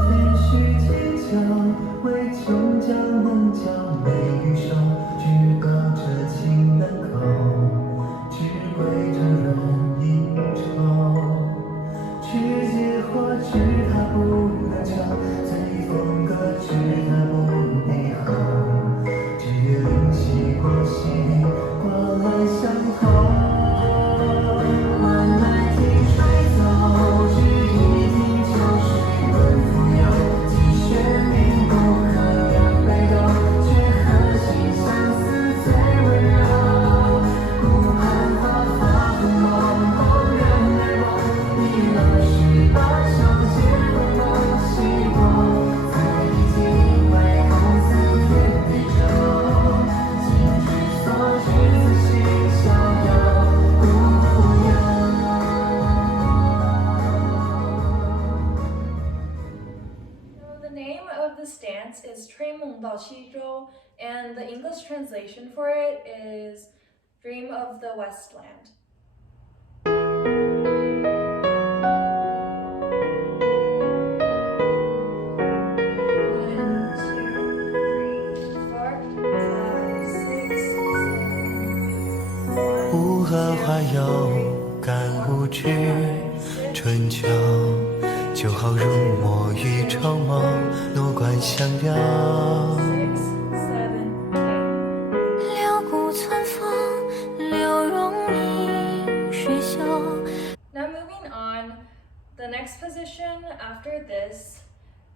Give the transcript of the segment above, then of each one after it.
天须坚强，唯穷将能将美与少，只隔着情难靠，只归着人应酬。知结或知它不能长，随风歌知它不内耗，只灵犀过隙，过来相投。This dance is 吹梦到西洲, and the English translation for it is Dream of the Westland. One, two, three, four, five, six, seven, 雾和花有感无知，春秋就好如墨与绸缪，落冠相邀。六顾春风，柳容映水袖。Now moving on, the next position after this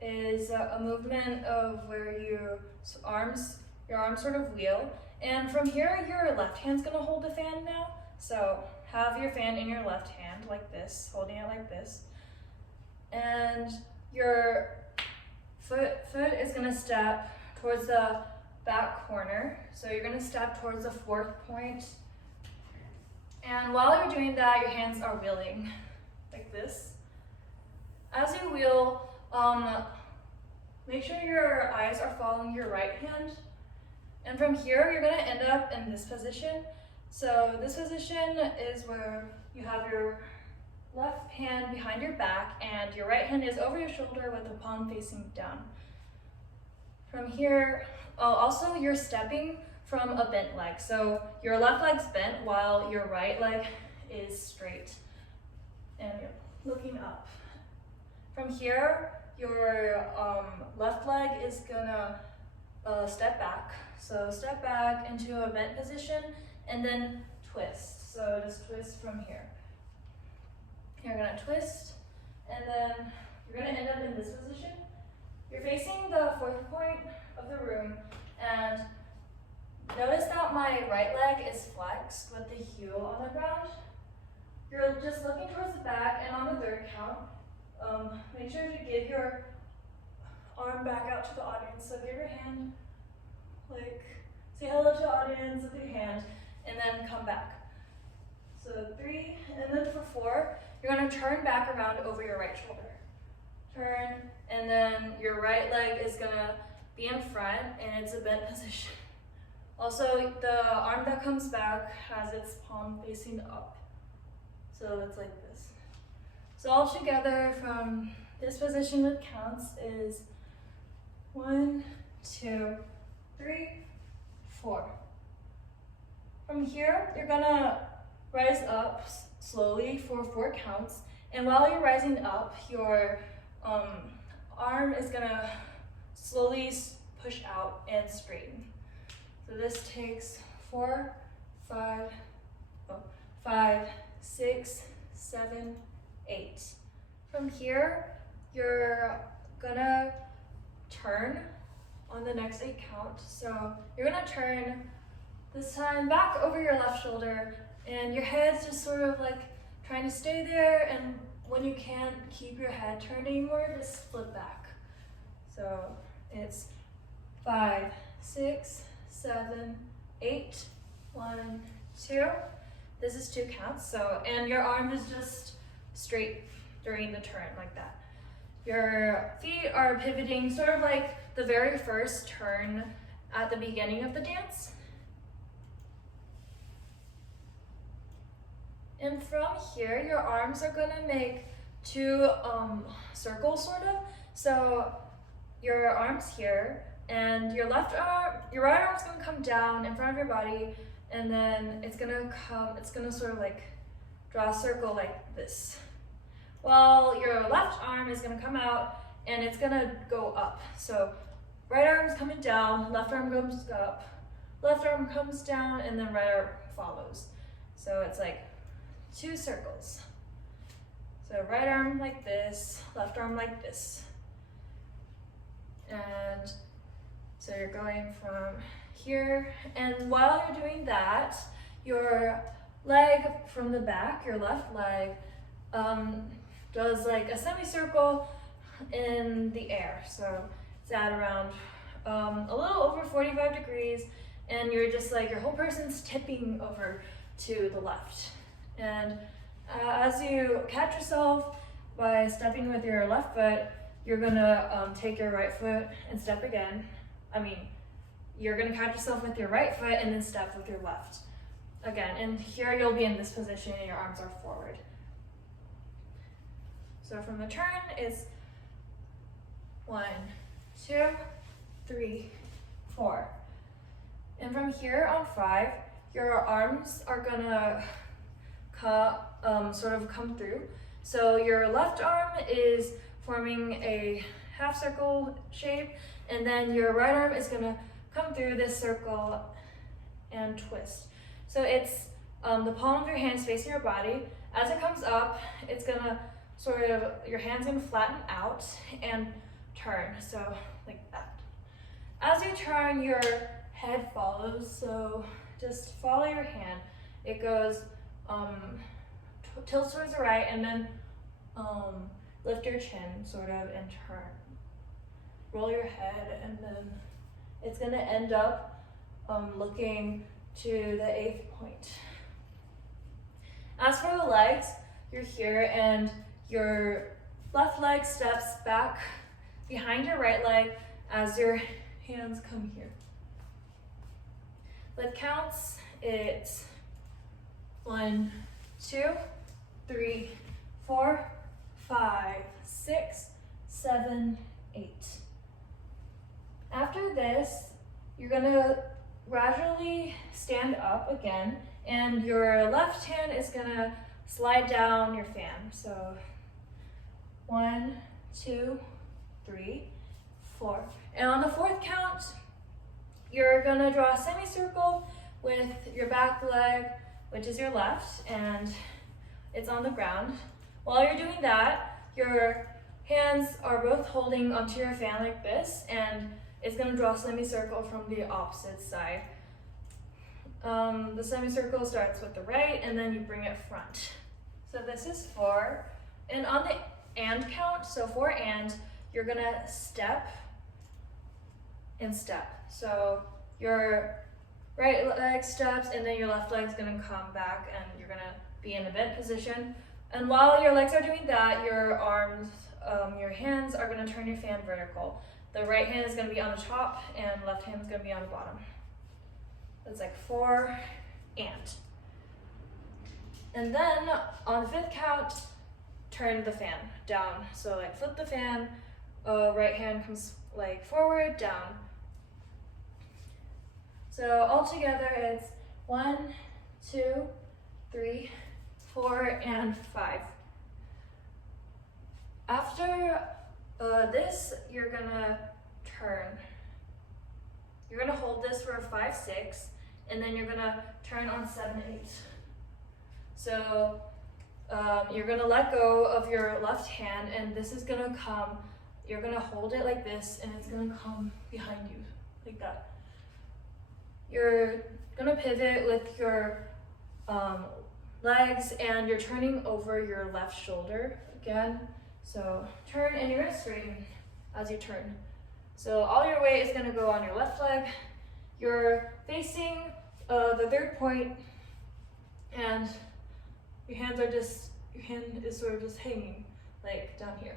is a movement of where your arms sort of wheel, and from here your left hand's gonna hold the fan now. So have your fan in your left hand like this, holding it like this. And your foot is gonna step towards the back corner. So you're gonna step towards the fourth point. And while you're doing that, your hands are wheeling like this. As you wheel, make sure your eyes are following your right hand. And from here, you're gonna end up in this position. So this position is where you have your left hand behind your back and your right hand is over your shoulder with the palm facing down. From here, also you're stepping from a bent leg. So your left leg's bent while your right leg is straight. And you're looking up. From here, your left leg is gonna step back. So step back into a bent position and then twist. So just twist from here. You're gonna twist and then you're gonna end up in this position. You're facing the fourth point of the room and notice that my right leg is flexed with the heel on the ground. You're just looking towards the back, and on the third count, make sure to give your arm back out to the audience. So give your hand, like, say hello to the audience with your hand, and then come back. So 3, and then for 4, you're gonna turn back around over your right shoulder. Turn, and then your right leg is gonna be in front, and it's a bent position. Also, the arm that comes back has its palm facing up. So it's like this. So all together from this position with counts is 1, 2, 3, 4. From here, you're gonna rise up slowly for 4 counts. And while you're rising up, your arm is gonna slowly push out and straighten. So this takes 4, 5, 6, 7, 8. From here, you're gonna turn on the next 8 count. So you're gonna turn this time back over your left shoulder, and your head's just sort of like trying to stay there, and when you can't keep your head turned anymore, just flip back. So it's 5, 6, 7, 8, 1, 2. This is 2 counts. So, and your arm is just straight during the turn like that. Your feet are pivoting sort of like the very first turn at the beginning of the dance. And from here, your arms are gonna make 2 circles sort of. So your arm's here, and your right arm's gonna come down in front of your body, and then it's gonna sort of like draw a circle like this. While your left arm is gonna come out and it's gonna go up. So right arm's coming down, left arm comes up, left arm comes down, and then right arm follows. So it's like 2 circles. So right arm like this, left arm like this. And so you're going from here, and while you're doing that, your leg from the back, your left leg, does like a semicircle in the air. So it's at around a little over 45 degrees, and you're just like, your whole person's tipping over to the left. And as you catch yourself by stepping with your left foot, you're gonna take your right foot and step again. You're gonna catch yourself with your right foot and then step with your left again. And here you'll be in this position and your arms are forward. So from the turn is 1, 2, 3, 4. And from here on 5, your arms are gonna sort of come through. So your left arm is forming a half circle shape, and then your right arm is gonna come through this circle and twist. So it's the palm of your hands facing your body. As it comes up, it's gonna your hand's gonna flatten out and turn, so like that. As you turn, your head follows, so just follow your hand. It goes tilt towards the right, and then lift your chin sort of and turn. Roll your head, and then it's gonna end up looking to the 8th point. As for the legs, you're here, and your left leg steps back behind your right leg as your hands come here. With counts, it's 1, 2, 3, 4, 5, 6, 7, 8. After this, you're gonna gradually stand up again, and your left hand is gonna slide down your fan. So 1, 2, 3, 4. And on the 4th count, you're gonna draw a semicircle with your back leg, which is your left, and it's on the ground. While you're doing that, your hands are both holding onto your fan like this, and it's gonna draw a semicircle from the opposite side. The semicircle starts with the right, and then you bring it front. So this is 4, and on the and count, so 4 and, you're gonna step and step. So your right leg steps, and then your left leg's gonna come back, and you're gonna be in a bent position. And while your legs are doing that, your arms, your hands are gonna turn your fan vertical. The right hand is gonna be on the top, and left hand is gonna be on the bottom. It's like 4 and. And then on the 5th count, turn the fan down. So like flip the fan, right hand comes like forward, down. So altogether it's 1, 2, 3, 4, and 5. After this, you're gonna turn. You're gonna hold this for 5, 6, and then you're gonna turn on 7, 8. So you're gonna let go of your left hand, and this is gonna come, you're gonna hold it like this, and it's gonna come behind you, like that. You're gonna pivot with your legs, and you're turning over your left shoulder again. So turn, and you're gonna straighten as you turn. So all your weight is gonna go on your left leg. You're facing the 3rd point, and your hand is sort of just hanging like down here.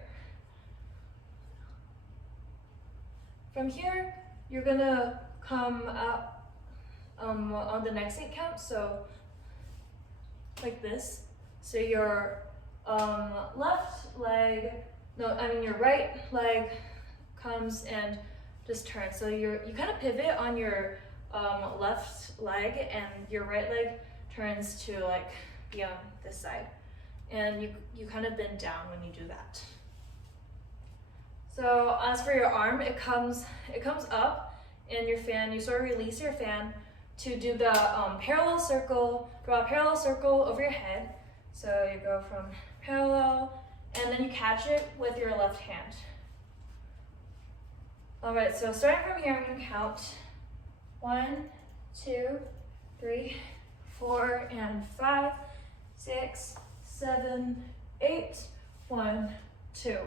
From here, you're gonna come up on the next 8 count, so like this. So your left leg, your right leg comes and just turns. So you kind of pivot on your left leg, and your right leg turns to like be on this side. And you kind of bend down when you do that. So as for your arm, it comes up, and your fan, you sort of release your fan to do the parallel circle, draw a parallel circle over your head. So you go from parallel, and then you catch it with your left hand. All right, so starting from here, I'm gonna count 1, 2, 3, 4, and 5, 6, 7, 8, 1, 2.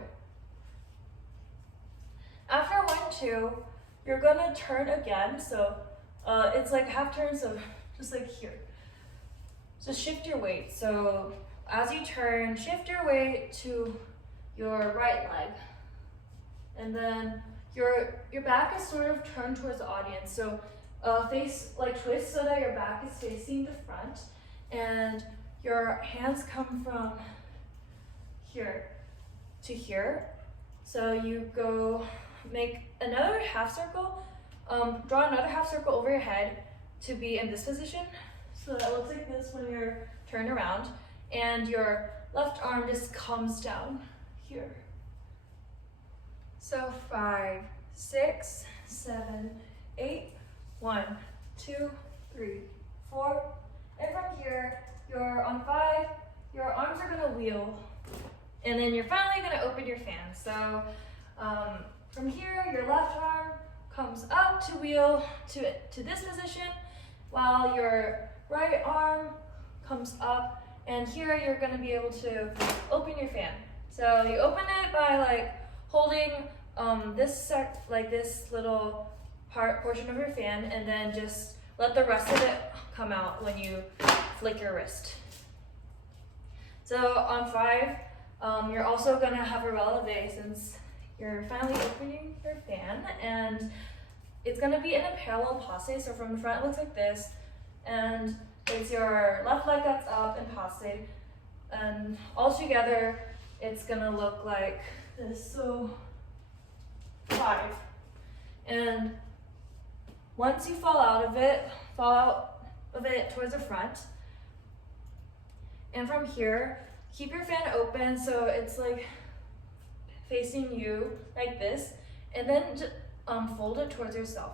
After 1, 2, you're gonna turn again. So it's like half turn, so just like here. So shift your weight. So as you turn, shift your weight to your right leg. And then your back is sort of turned towards the audience. So face, like twist so that your back is facing the front, and your hands come from here to here. So you go make another half circle, draw another half circle over your head to be in this position. So that looks like this when you're turned around, and your left arm just comes down here. So 5, 6, 7, 8, 1, 2, 3, 4. And from here, you're on 5, your arms are gonna wheel, and then you're finally gonna open your fan. So from here, your left arm comes up to wheel to this position, while your right arm comes up, and here you're gonna be able to open your fan. So you open it by like holding this little portion of your fan, and then just let the rest of it come out when you flick your wrist. So on 5, you're also gonna have a releve, since you're finally opening your fan, and it's gonna be in a parallel passe. So from the front it looks like this, and it's your left leg that's up in passe, and all together it's gonna look like this. So 5. And once you fall out of it towards the front, and from here, keep your fan open so it's like facing you like this, and then fold it towards yourself.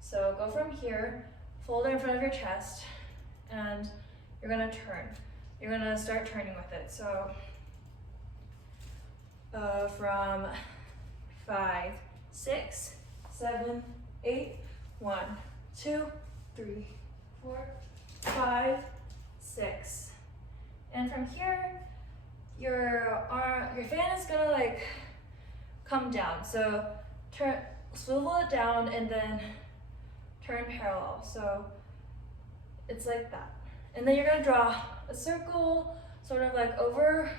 So go from here, fold it in front of your chest, and you're gonna turn. You're gonna start turning with it. So from 5, 6, 7, 8, 1, 2, 3, 4, 5, 6. And from here, your fan is gonna like come down. So swivel it down and then turn parallel. So it's like that. And then you're gonna draw a circle sort of like over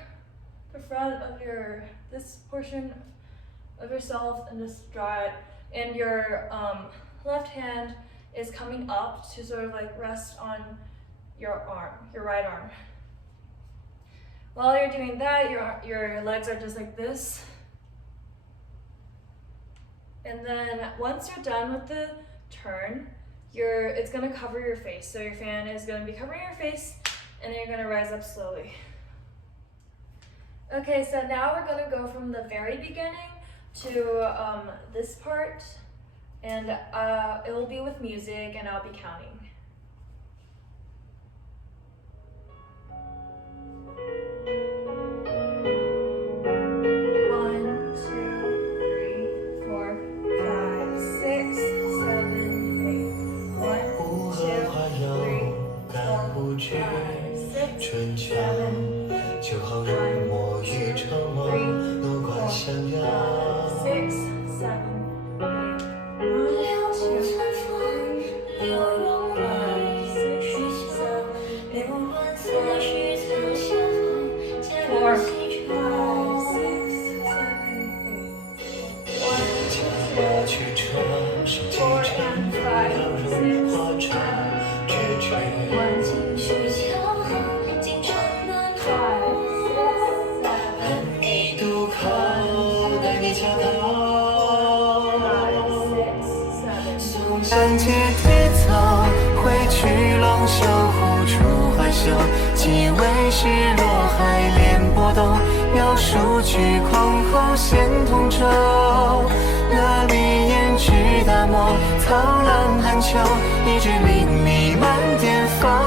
the front of this portion of yourself, and just draw it. And your left hand is coming up to sort of like rest on your right arm. While you're doing that, your legs are just like this. And then once you're done with the turn, it's gonna cover your face. So your fan is gonna be covering your face, and then you're gonna rise up slowly. Okay, so now we're gonna go from the very beginning to this part, and it will be with music, and I'll be counting. 1, 2, 3, 4, 5, 6, 7, 8. 1, 2, 3, 4, 5, 6, 7, 就好如墨一场梦，多管相邀。 6, 7, 8. 1, 2, 3, 4. 山阶铁草，挥去龙袖，护出怀袖。几位是落海连波动，描述去狂后现同舟。那里烟雨大漠，苍狼寒秋，一句淋漓满点芳。